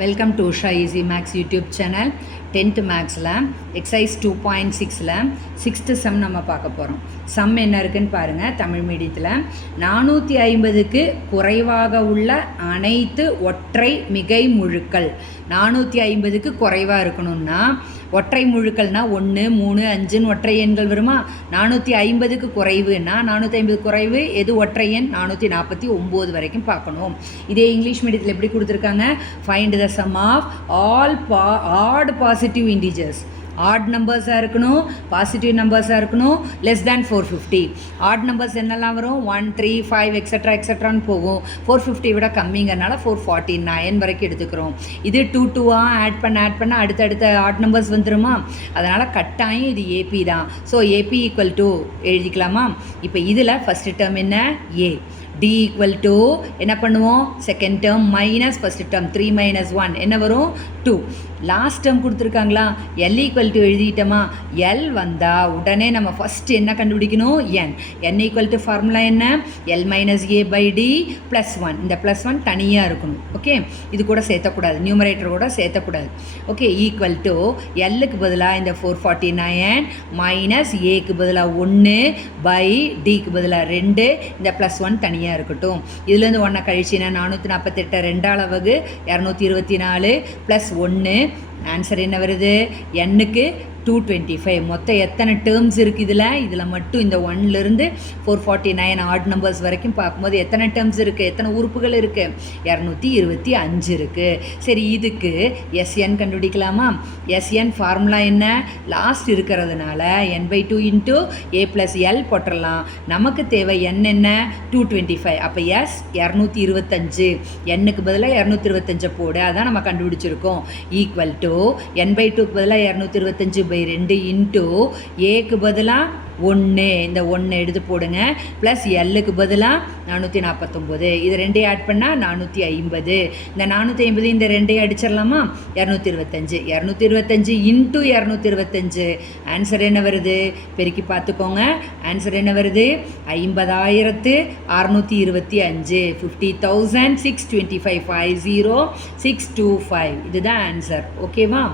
Welcome to Usha easy maths YouTube channel tenth மேக்ஸில் exercise two point சிக்ஸில் sixth sum நம்ம பார்க்க போகிறோம் சம் என்ன இருக்குன்னு பாருங்கள் தமிழ் மீடியத்தில். நானூற்றி ஐம்பதுக்கு குறைவாக உள்ள அனைத்து ஒற்றை மிகை முழுக்கள். நானூற்றி ஐம்பதுக்கு குறைவாக இருக்கணும்னா ஒற்றை முழுக்கள்னா ஒன்று மூணு அஞ்சுன்னு ஒற்றை எண்கள் வருமா? நானூற்றி ஐம்பதுக்கு குறைவுன்னா நானூற்றி ஐம்பது குறைவு எது ஒற்றை எண்? நானூற்றி நாற்பத்தி ஒம்பது வரைக்கும் பார்க்கணும். இதே இங்கிலீஷ் மீடியத்தில் எப்படி கொடுத்துருக்காங்க? Find the sum of all பா ஆட் பாசிட்டிவ் இன்டிஜர்ஸ் ஆட் நம்பர்ஸாக இருக்கணும் பாசிட்டிவ் நம்பர்ஸாக இருக்கணும் less than four fifty odd numbers என்னெல்லாம் வரும்? ஒன் த்ரீ ஃபைவ் எக்ஸட்ரா எக்ஸட்ரான்னு போகும். ஃபோர் ஃபிஃப்டி விட கம்மிங்கிறனால ஃபோர் ஃபார்ட்டி நைன் வரைக்கும் எடுத்துக்கிறோம். இது டூ டூவாக ஆட் பண்ண ஆட் பண்ண அடுத்தடுத்த ஆட் நம்பர்ஸ் வந்துருமா? அதனால் கட்டாயம் இது ஏபி தான். ஸோ ஏபி ஈக்குவல் டு எழுதிக்கலாமா? இப்போ இதில் ஃபஸ்ட்டு டேர்ம் என்ன? ஏ டி ஈக்குவல் டு என்ன பண்ணுவோம்? Second term minus first term three minus one என்ன வரும்? டூ லாஸ்ட் டேர்ம் கொடுத்துருக்காங்களா? எல் ஈக்குவல் டு எழுதிட்டோமா? எல் வந்தால் உடனே நம்ம ஃபஸ்ட்டு என்ன கண்டுபிடிக்கணும்? N N equal to formula என்ன? L minus A by D plus one இந்த ப்ளஸ் ஒன் தனியாக இருக்கணும். ஓகே இது கூட சேர்த்தக்கூடாது. நியூமரேட்டர் கூட சேர்த்தக்கூடாது. ஓகே ஈக்குவல் டு எல்லுக்கு பதிலாக இந்த ஃபோர் ஃபார்ட்டி நைன் மைனஸ் ஏக்கு பதிலாக ஒன்று பை டிக்கு பதிலாக ரெண்டு. இந்த ப்ளஸ் ஒன் தனியாக இருக்கட்டும். இதுலேருந்து ஒன்றை கழிச்சினா நானூற்றி நாற்பத்தெட்டு ரெண்டாளவகு இரநூத்தி இருபத்தி நாலு ப்ளஸ் ஒன்று ஆன்சர் என்ன வருது? எண்ணுக்கு டூ டுவெண்ட்டி ஃபைவ் மொத்தம் எத்தனை டேர்ம்ஸ் இருக்குது இதில்? இதில் மட்டும் இந்த ஒன்லேருந்து four forty nine odd numbers வரைக்கும் பார்க்கும்போது எத்தனை டேர்ம்ஸ் இருக்குது எத்தனை உறுப்புகள் இருக்குது இரநூத்தி இருபத்தி அஞ்சு இருக்குது சரி இதுக்கு எஸ்என் கண்டுபிடிக்கலாமா? எஸ்என் ஃபார்முலா என்ன? லாஸ்ட் இருக்கிறதுனால N by two into A plus L போட்டுடலாம் நமக்கு தேவை என் என்ன? டூ டுவெண்ட்டி ஃபைவ் அப்போ எஸ் இரநூத்தி இருபத்தஞ்சு. எண்ணுக்கு பதிலாக இரநூத்தி இருபத்தஞ்சை போடு. அதான் நம்ம கண்டுபிடிச்சிருக்கோம். ஈக்குவல் டு என் பை டூக்கு பதிலாக இரநூத்தி இருபத்தஞ்சு பை ரெண்டு இன்ட்டு ஏக்கு பதிலாக ஒன்று இந்த ஒன்று எடுத்து போடுங்க. ப்ளஸ் எல்லுக்கு பதிலாக நானூற்றி நாற்பத்தொம்போது இது ரெண்டையும் ஆட் பண்ணால் நானூற்றி ஐம்பது. இந்த நானூற்றி ஐம்பது இந்த ரெண்டையும் அடிச்சிடலாமா? இரநூத்தி இருபத்தஞ்சு. இரநூத்தி இருபத்தஞ்சு இன்ட்டு இரநூத்தி இருபத்தஞ்சு. ஆன்சர் என்ன வருது? பெருக்கி பார்த்துக்கோங்க. ஆன்சர் என்ன வருது? ஐம்பதாயிரத்து அறநூற்றி இருபத்தி அஞ்சு. Fifty thousand six twenty five five zero six two five இதுதான் ஆன்சர் ஓகேவா